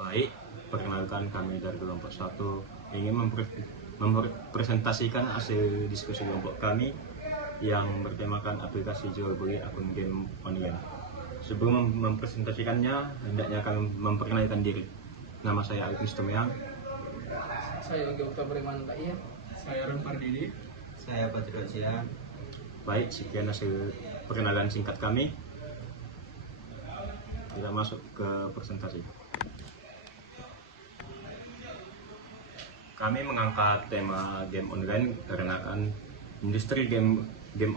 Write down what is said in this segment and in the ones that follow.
Baik, perkenalkan kami dari kelompok 1 ingin mempresentasikan hasil diskusi kelompok kami yang bertemakan aplikasi jual beli akun game online. Sebelum mempresentasikannya, hendaknya kami memperkenalkan diri. Nama saya Alvin Stomeang. Saya Yogi Oktober Iman Iya. Saya Ron Pardidi. Saya Patrick Siang. Baik, sekian hasil perkenalan singkat kami. Kita masuk ke presentasi. Kami mengangkat tema game online karena kan industri game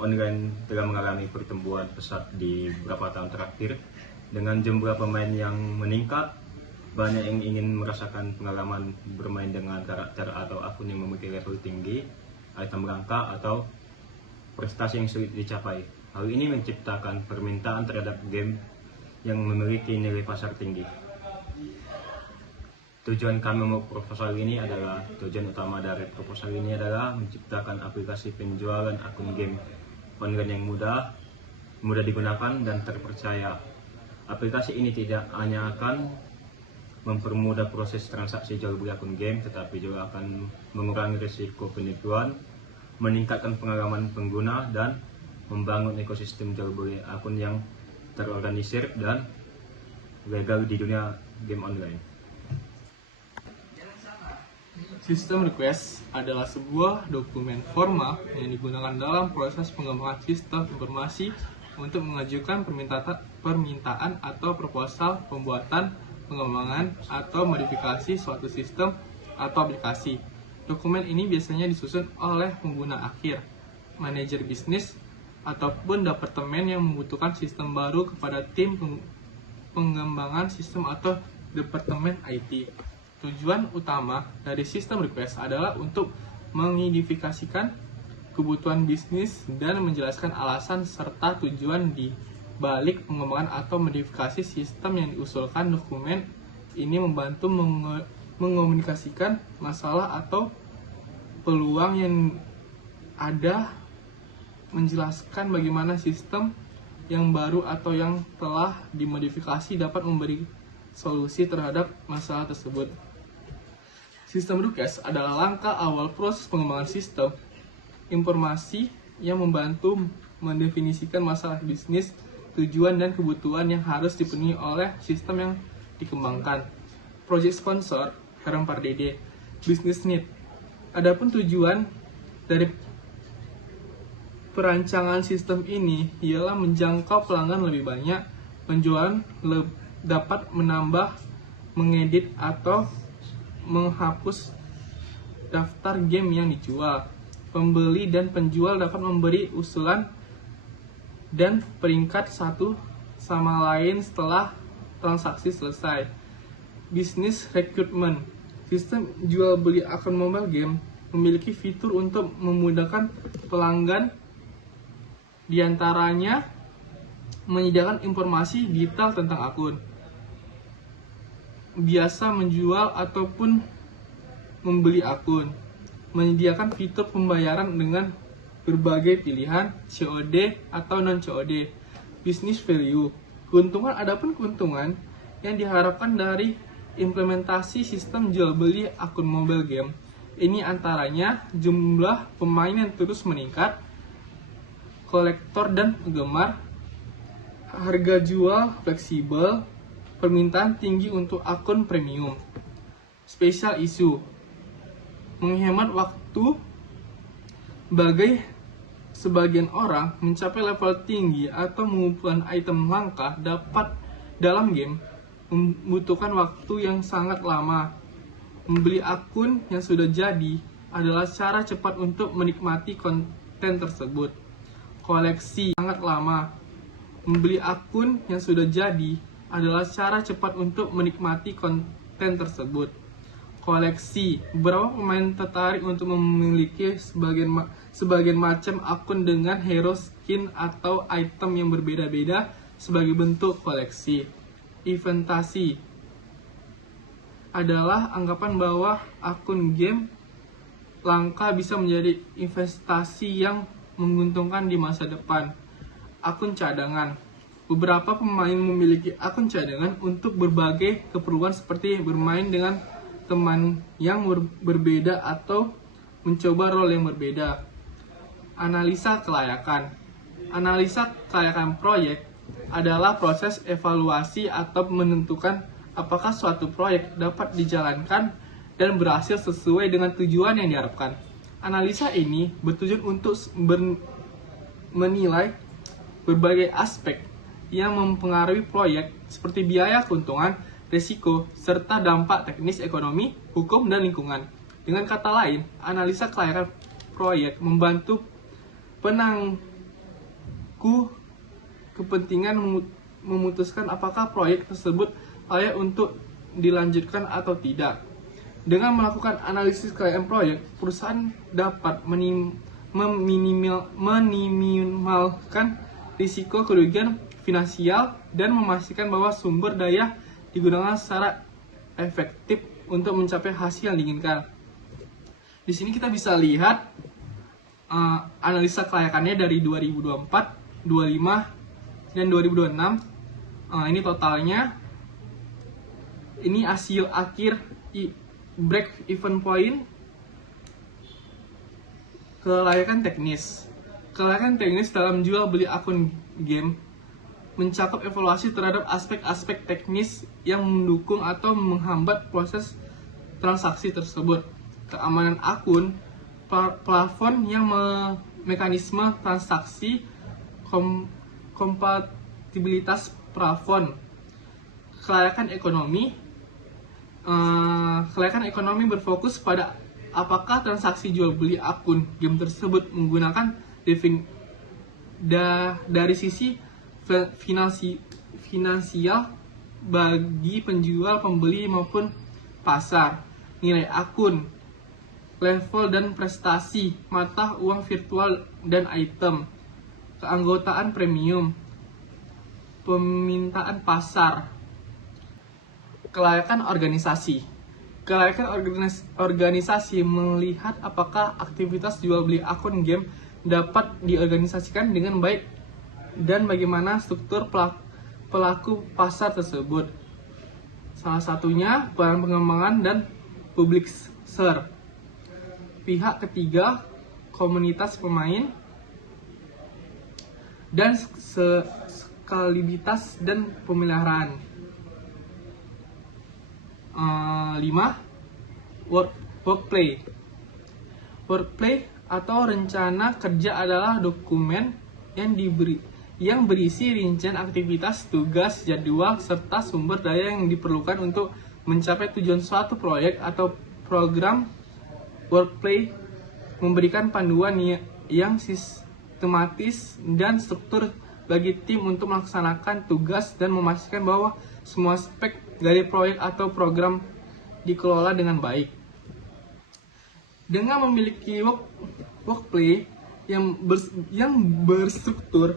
online telah mengalami pertumbuhan pesat di beberapa tahun terakhir dengan jumlah pemain yang meningkat. Banyak yang ingin merasakan pengalaman bermain dengan karakter atau akun yang memiliki level tinggi, item langka, atau prestasi yang sulit dicapai. Hal ini menciptakan permintaan terhadap game yang memiliki nilai pasar tinggi. Tujuan utama dari proposal ini adalah menciptakan aplikasi penjualan akun game online yang mudah digunakan dan terpercaya. Aplikasi ini tidak hanya akan mempermudah proses transaksi jual beli akun game, tetapi juga akan mengurangi risiko penipuan, meningkatkan pengalaman pengguna, dan membangun ekosistem jual beli akun yang terorganisir dan legal di dunia game online. Sistem request adalah sebuah dokumen formal yang digunakan dalam proses pengembangan sistem informasi untuk mengajukan permintaan atau proposal pembuatan, pengembangan, atau modifikasi suatu sistem atau aplikasi. Dokumen ini biasanya disusun oleh pengguna akhir, manajer bisnis, ataupun departemen yang membutuhkan sistem baru kepada tim pengembangan sistem atau departemen IT. Tujuan utama dari sistem request adalah untuk mengidentifikasikan kebutuhan bisnis dan menjelaskan alasan serta tujuan di balik pengembangan atau modifikasi sistem yang diusulkan. Dokumen ini membantu mengomunikasikan masalah atau peluang yang ada, menjelaskan bagaimana sistem yang baru atau yang telah dimodifikasi dapat memberi solusi terhadap masalah tersebut. Sistem request adalah langkah awal proses pengembangan sistem informasi yang membantu mendefinisikan masalah bisnis, tujuan, dan kebutuhan yang harus dipenuhi oleh sistem yang dikembangkan. Project sponsor Ron Pardidi, business need. Adapun tujuan dari perancangan sistem ini ialah menjangkau pelanggan lebih banyak, penjualan dapat menambah, mengedit atau menghapus daftar game yang dijual. Pembeli dan penjual dapat memberi usulan dan peringkat satu sama lain setelah transaksi selesai. Business recruitment. Sistem jual beli akun mobile game memiliki fitur untuk memudahkan pelanggan, diantaranya menyediakan informasi detail tentang akun, biasa menjual ataupun membeli akun, menyediakan fitur pembayaran dengan berbagai pilihan COD atau non-COD. Business value. Adapun keuntungan yang diharapkan dari implementasi sistem jual beli akun mobile game ini antaranya jumlah pemain yang terus meningkat, kolektor dan penggemar, harga jual fleksibel, permintaan tinggi untuk akun premium. Special issue. Menghemat waktu bagi sebagian orang mencapai level tinggi atau mengumpulkan item langka dalam game membutuhkan waktu yang sangat lama. Membeli akun yang sudah jadi adalah cara cepat untuk menikmati konten tersebut. Koleksi sangat lama. Membeli akun yang sudah jadi adalah cara cepat untuk menikmati konten tersebut. Koleksi. Beberapa pemain tertarik untuk memiliki sebagian macam akun dengan hero, skin, atau item yang berbeda-beda sebagai bentuk koleksi. Investasi adalah anggapan bahwa akun game langka bisa menjadi investasi yang menguntungkan di masa depan. Akun cadangan. Beberapa pemain memiliki akun cadangan untuk berbagai keperluan seperti bermain dengan teman yang berbeda atau mencoba role yang berbeda. Analisa kelayakan. Analisa kelayakan proyek adalah proses evaluasi atau menentukan apakah suatu proyek dapat dijalankan dan berhasil sesuai dengan tujuan yang diharapkan. Analisa ini bertujuan untuk menilai berbagai aspek yang mempengaruhi proyek seperti biaya, keuntungan, risiko, serta dampak teknis, ekonomi, hukum, dan lingkungan. Dengan kata lain, analisa kelayakan proyek membantu penangguh kepentingan memutuskan apakah proyek tersebut layak untuk dilanjutkan atau tidak. Dengan melakukan analisis kelayakan proyek, perusahaan dapat meminimalkan risiko kerugian finansial dan memastikan bahwa sumber daya digunakan secara efektif untuk mencapai hasil yang diinginkan. Di sini kita bisa lihat analisa kelayakannya dari 2024, 25, dan 2026. Ini totalnya. Ini hasil akhir break even point. Kelayakan teknis. Kelayakan teknis dalam jual beli akun game mencakup evaluasi terhadap aspek-aspek teknis yang mendukung atau menghambat proses transaksi tersebut. Keamanan akun, plafon yang mekanisme transaksi, kompatibilitas plafon. Kelayakan ekonomi. Kelayakan ekonomi berfokus pada apakah transaksi jual beli akun game tersebut menggunakan dari sisi finansial bagi penjual, pembeli maupun pasar. Nilai akun, level dan prestasi, mata uang virtual dan item, keanggotaan premium, permintaan pasar. Kelayakan organisasi. Kelayakan organisasi melihat apakah aktivitas jual beli akun game dapat diorganisasikan dengan baik dan bagaimana struktur pelaku pasar tersebut. Salah satunya peran pengembangan dan publisher, pihak ketiga, komunitas pemain, dan skalibilitas dan pemeliharaan. 5. Workplay. Workplay atau rencana kerja adalah dokumen yang berisi rincian aktivitas, tugas, jadwal, serta sumber daya yang diperlukan untuk mencapai tujuan suatu proyek atau program. Workplay memberikan panduan yang sistematis dan struktur bagi tim untuk melaksanakan tugas dan memastikan bahwa semua aspek dari proyek atau program dikelola dengan baik. Dengan memiliki workplay yang berstruktur,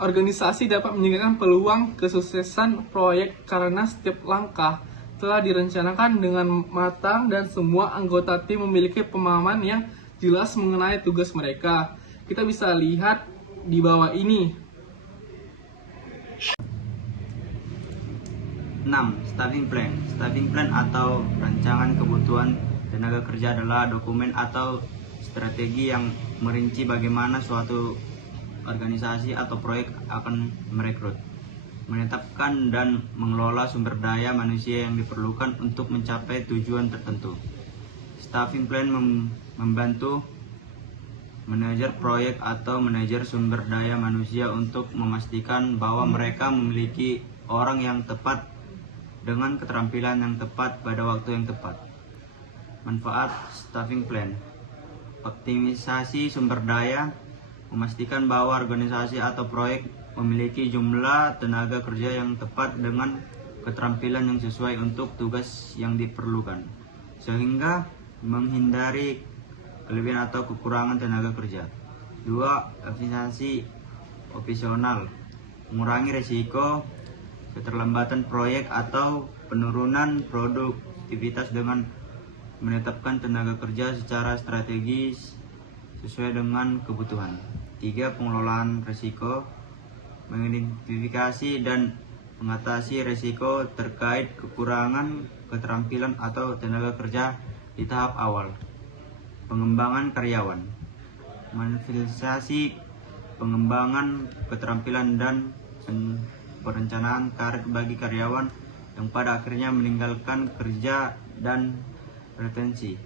organisasi dapat meningkatkan peluang kesuksesan proyek karena setiap langkah telah direncanakan dengan matang dan semua anggota tim memiliki pemahaman yang jelas mengenai tugas mereka. Kita bisa lihat di bawah ini. 6. Staffing plan. Staffing plan atau rancangan kebutuhan tenaga kerja adalah dokumen atau strategi yang merinci bagaimana suatu organisasi atau proyek akan merekrut, menetapkan dan mengelola sumber daya manusia yang diperlukan untuk mencapai tujuan tertentu. Staffing plan membantu manajer proyek atau manajer sumber daya manusia untuk memastikan bahwa mereka memiliki orang yang tepat dengan keterampilan yang tepat pada waktu yang tepat. Manfaat staffing plan: optimisasi sumber daya, memastikan bahwa organisasi atau proyek memiliki jumlah tenaga kerja yang tepat dengan keterampilan yang sesuai untuk tugas yang diperlukan, sehingga menghindari kelebihan atau kekurangan tenaga kerja. 2. Efisiensi operasional, mengurangi risiko keterlambatan proyek atau penurunan produktivitas dengan menetapkan tenaga kerja secara strategis sesuai dengan kebutuhan. 3. Pengelolaan risiko, mengidentifikasi dan mengatasi risiko terkait kekurangan keterampilan atau tenaga kerja di tahap awal. Pengembangan karyawan, memfasilitasi pengembangan keterampilan dan perencanaan karir bagi karyawan yang pada akhirnya meninggalkan kerja dan retensi.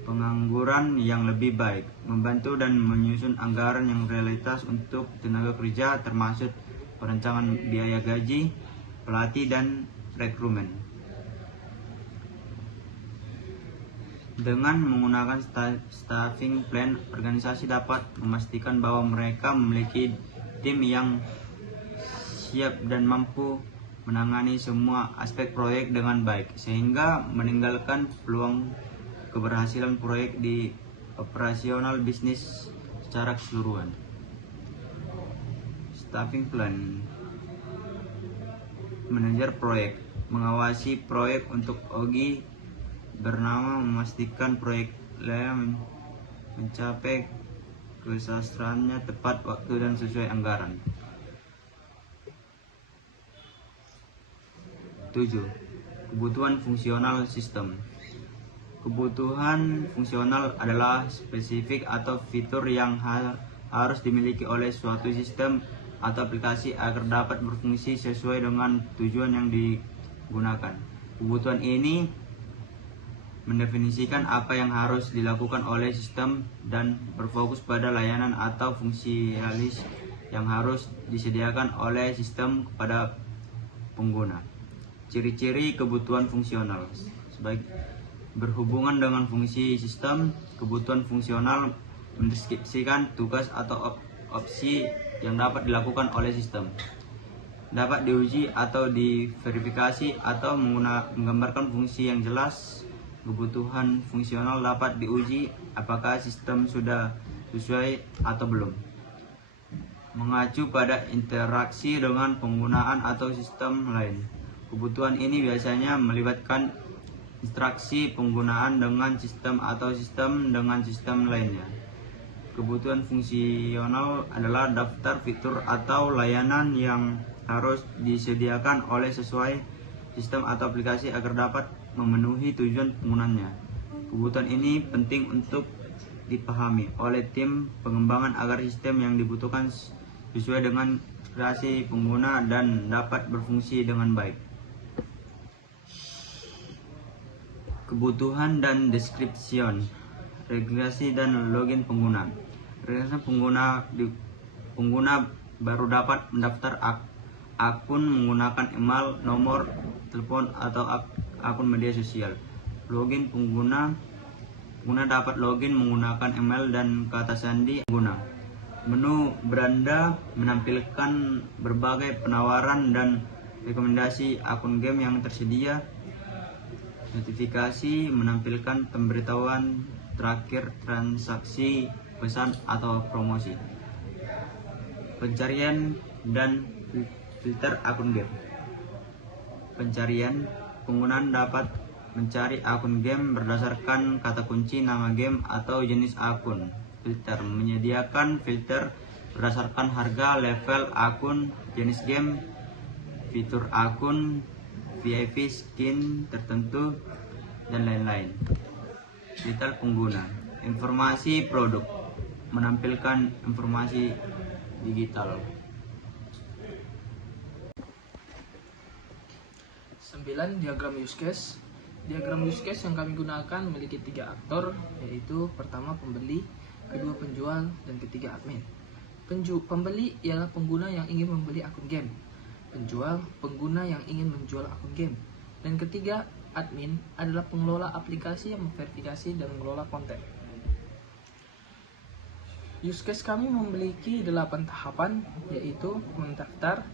Pengangguran yang lebih baik, membantu dan menyusun anggaran yang realitas untuk tenaga kerja termasuk perencanaan biaya gaji, pelatih, dan rekrumen. Dengan menggunakan staffing plan, organisasi dapat memastikan bahwa mereka memiliki tim yang siap dan mampu menangani semua aspek proyek dengan baik, sehingga meninggalkan peluang keberhasilan proyek di operasional bisnis secara keseluruhan. Staffing plan, manajer proyek, mengawasi proyek untuk OGI bernama memastikan proyek mencapai kesasarannya tepat waktu dan sesuai anggaran. 7. Kebutuhan fungsional sistem. Kebutuhan fungsional adalah spesifik atau fitur yang harus dimiliki oleh suatu sistem atau aplikasi agar dapat berfungsi sesuai dengan tujuan yang digunakan. Kebutuhan ini mendefinisikan apa yang harus dilakukan oleh sistem dan berfokus pada layanan atau fungsionalis yang harus disediakan oleh sistem kepada pengguna. Ciri-ciri kebutuhan fungsional. Berhubungan dengan fungsi sistem, kebutuhan fungsional mendeskripsikan tugas atau opsi yang dapat dilakukan oleh sistem. Dapat diuji atau diverifikasi atau menggambarkan fungsi yang jelas. Kebutuhan fungsional dapat diuji apakah sistem sudah sesuai atau belum. Mengacu pada interaksi dengan penggunaan atau sistem lain. Kebutuhan ini biasanya melibatkan instruksi penggunaan dengan sistem atau sistem dengan sistem lainnya. Kebutuhan fungsional adalah daftar fitur atau layanan yang harus disediakan oleh sesuai sistem atau aplikasi agar dapat memenuhi tujuan penggunanya. Kebutuhan ini penting untuk dipahami oleh tim pengembangan agar sistem yang dibutuhkan sesuai dengan kreasi pengguna dan dapat berfungsi dengan baik. Kebutuhan dan description, registrasi dan login pengguna. Registrasi pengguna baru dapat mendaftar akun menggunakan email, nomor telepon atau akun media sosial. Login pengguna dapat login menggunakan email dan kata sandi pengguna. Menu beranda menampilkan berbagai penawaran dan rekomendasi akun game yang tersedia. Notifikasi menampilkan pemberitahuan terakhir transaksi, pesan atau promosi. Pencarian dan filter akun game. Pencarian, penggunaan dapat mencari akun game berdasarkan kata kunci nama game atau jenis akun. Filter, menyediakan filter berdasarkan harga, level akun, jenis game, fitur akun, VIP skin tertentu, dan lain-lain. Detail pengguna, informasi produk, menampilkan informasi digital. 9. Diagram use case. Diagram use case yang kami gunakan memiliki 3 aktor, yaitu pertama pembeli, kedua penjual, dan ketiga admin. Pembeli ialah pengguna yang ingin membeli akun game. Penjual, pengguna yang ingin menjual akun game. Dan ketiga, admin adalah pengelola aplikasi yang memverifikasi dan mengelola konten. Use case kami memiliki 8 tahapan, yaitu mendaftar,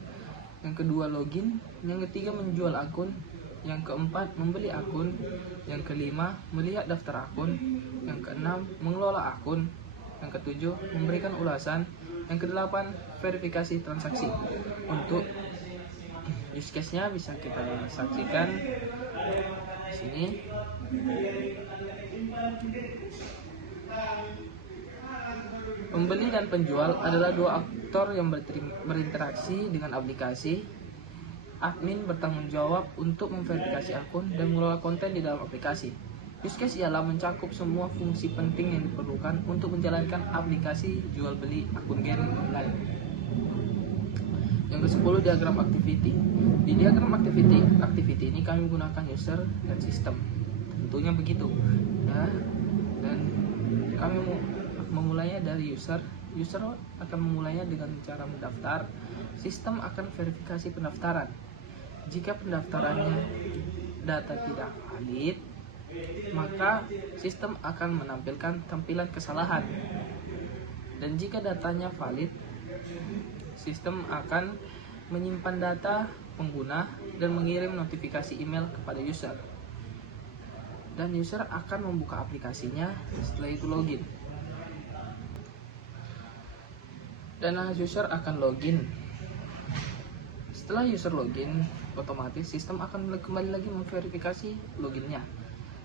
yang kedua login, yang ketiga menjual akun, yang keempat membeli akun, yang kelima melihat daftar akun, yang keenam mengelola akun, yang ketujuh memberikan ulasan, yang kedelapan verifikasi transaksi. Untuk use case-nya bisa kita saksikan di sini. Pembeli dan penjual adalah dua aktor yang berinteraksi dengan aplikasi. Admin bertanggung jawab untuk memverifikasi akun dan mengelola konten di dalam aplikasi. Use case ialah mencakup semua fungsi penting yang diperlukan untuk menjalankan aplikasi jual beli akun game online. Yang ke-10, diagram activity. Di diagram activity ini kami menggunakan user dan sistem. Tentunya begitu. Ya. Dan kami memulainya dari user. User akan memulainya dengan cara mendaftar. Sistem akan verifikasi pendaftaran. Jika pendaftarannya data tidak valid, maka sistem akan menampilkan tampilan kesalahan. Dan jika datanya valid, sistem akan menyimpan data pengguna dan mengirim notifikasi email kepada user. Dan user akan membuka aplikasinya, setelah itu login. Dan user akan login. Setelah user login, otomatis sistem akan kembali lagi memverifikasi loginnya.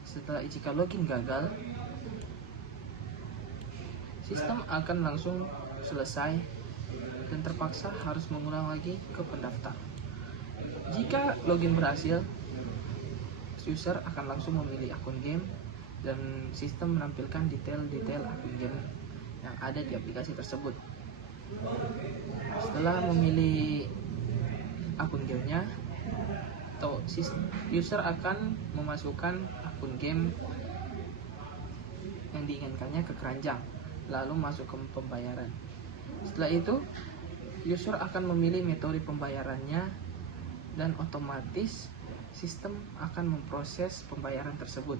Setelah jika login gagal, sistem akan langsung selesai dan terpaksa harus mengulang lagi ke pendaftar. Jika login berhasil, user akan langsung memilih akun game dan sistem menampilkan detail-detail akun game yang ada di aplikasi tersebut. Setelah memilih akun gamenya, atau user akan memasukkan akun game yang diinginkannya ke keranjang, lalu masuk ke pembayaran. Setelah itu, user akan memilih metode pembayarannya dan otomatis sistem akan memproses pembayaran tersebut.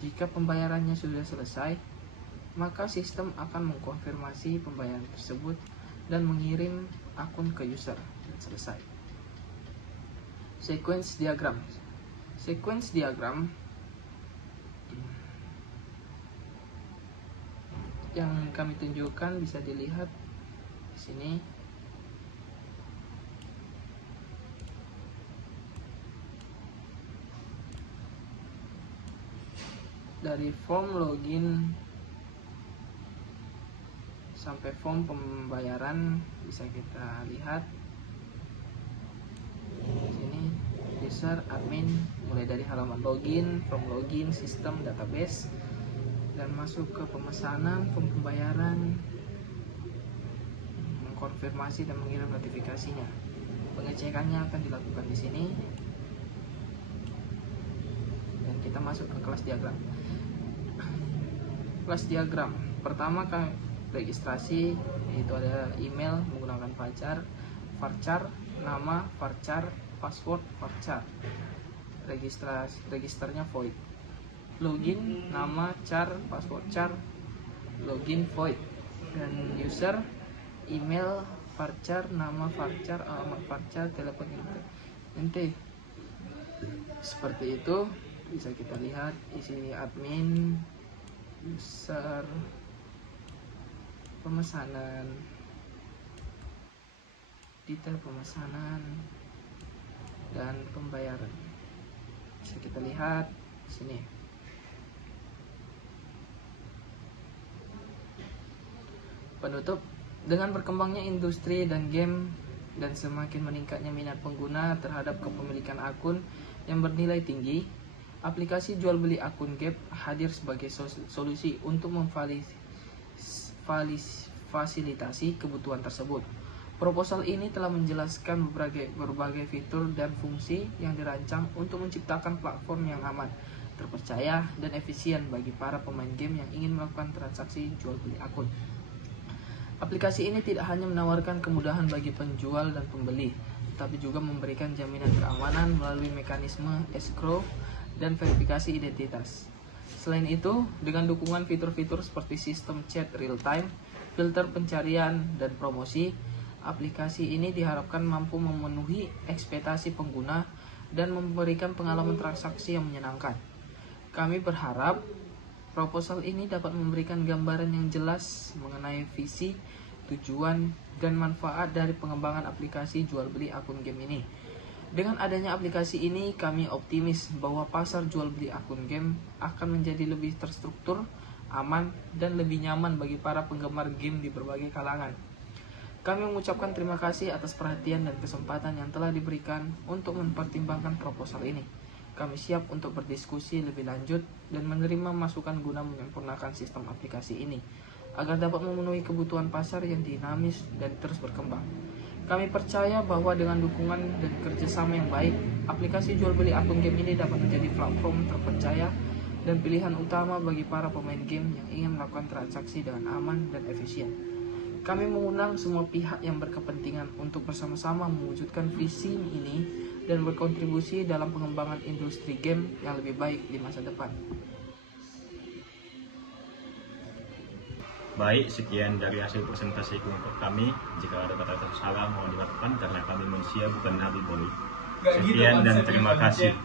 Jika pembayarannya sudah selesai, maka sistem akan mengkonfirmasi pembayaran tersebut dan mengirim akun ke user dan selesai. Sequence diagram. Sequence diagram yang kami tunjukkan bisa dilihat di sini. Dari form login sampai form pembayaran bisa kita lihat. Sini user, admin, mulai dari halaman login, form login, sistem, database, dan masuk ke pemesanan, form pembayaran, mengkonfirmasi dan mengirim notifikasinya. Pengecekannya akan dilakukan di sini. Dan kita masuk ke kelas diagram. Kelas diagram pertama kami registrasi, yaitu ada email menggunakan varchar, nama varchar, password varchar. Registernya void. Login, nama char, password char, login void. Dan user, email varchar, nama varchar, alamat varchar, telepon ente. Seperti itu bisa kita lihat isi admin, user, pemesanan, detail pemesanan, dan pembayaran. Bisa kita lihat di sini. Penutup, dengan berkembangnya industri dan game dan semakin meningkatnya minat pengguna terhadap kepemilikan akun yang bernilai tinggi, aplikasi jual beli akun game hadir sebagai solusi untuk memfasilitasi kebutuhan tersebut. Proposal ini telah menjelaskan berbagai fitur dan fungsi yang dirancang untuk menciptakan platform yang aman, terpercaya, dan efisien bagi para pemain game yang ingin melakukan transaksi jual beli akun. Aplikasi ini tidak hanya menawarkan kemudahan bagi penjual dan pembeli, tetapi juga memberikan jaminan keamanan melalui mekanisme escrow dan verifikasi identitas. Selain itu, dengan dukungan fitur-fitur seperti sistem chat real-time, filter pencarian, dan promosi, aplikasi ini diharapkan mampu memenuhi ekspektasi pengguna dan memberikan pengalaman transaksi yang menyenangkan. Kami berharap proposal ini dapat memberikan gambaran yang jelas mengenai visi, tujuan, dan manfaat dari pengembangan aplikasi jual beli akun game ini. Dengan adanya aplikasi ini, kami optimis bahwa pasar jual beli akun game akan menjadi lebih terstruktur, aman, dan lebih nyaman bagi para penggemar game di berbagai kalangan. Kami mengucapkan terima kasih atas perhatian dan kesempatan yang telah diberikan untuk mempertimbangkan proposal ini. Kami siap untuk berdiskusi lebih lanjut dan menerima masukan guna menyempurnakan sistem aplikasi ini agar dapat memenuhi kebutuhan pasar yang dinamis dan terus berkembang. Kami percaya bahwa dengan dukungan dan kerjasama yang baik, aplikasi jual beli akun game ini dapat menjadi platform terpercaya dan pilihan utama bagi para pemain game yang ingin melakukan transaksi dengan aman dan efisien. Kami mengundang semua pihak yang berkepentingan untuk bersama-sama mewujudkan visi ini dan berkontribusi dalam pengembangan industri game yang lebih baik di masa depan. Baik, sekian dari hasil presentasi kelompok kami. Jika ada kata-kata salah mohon dimaafkan karena kami manusia bukan nabi boli. Sekian dan terima kasih.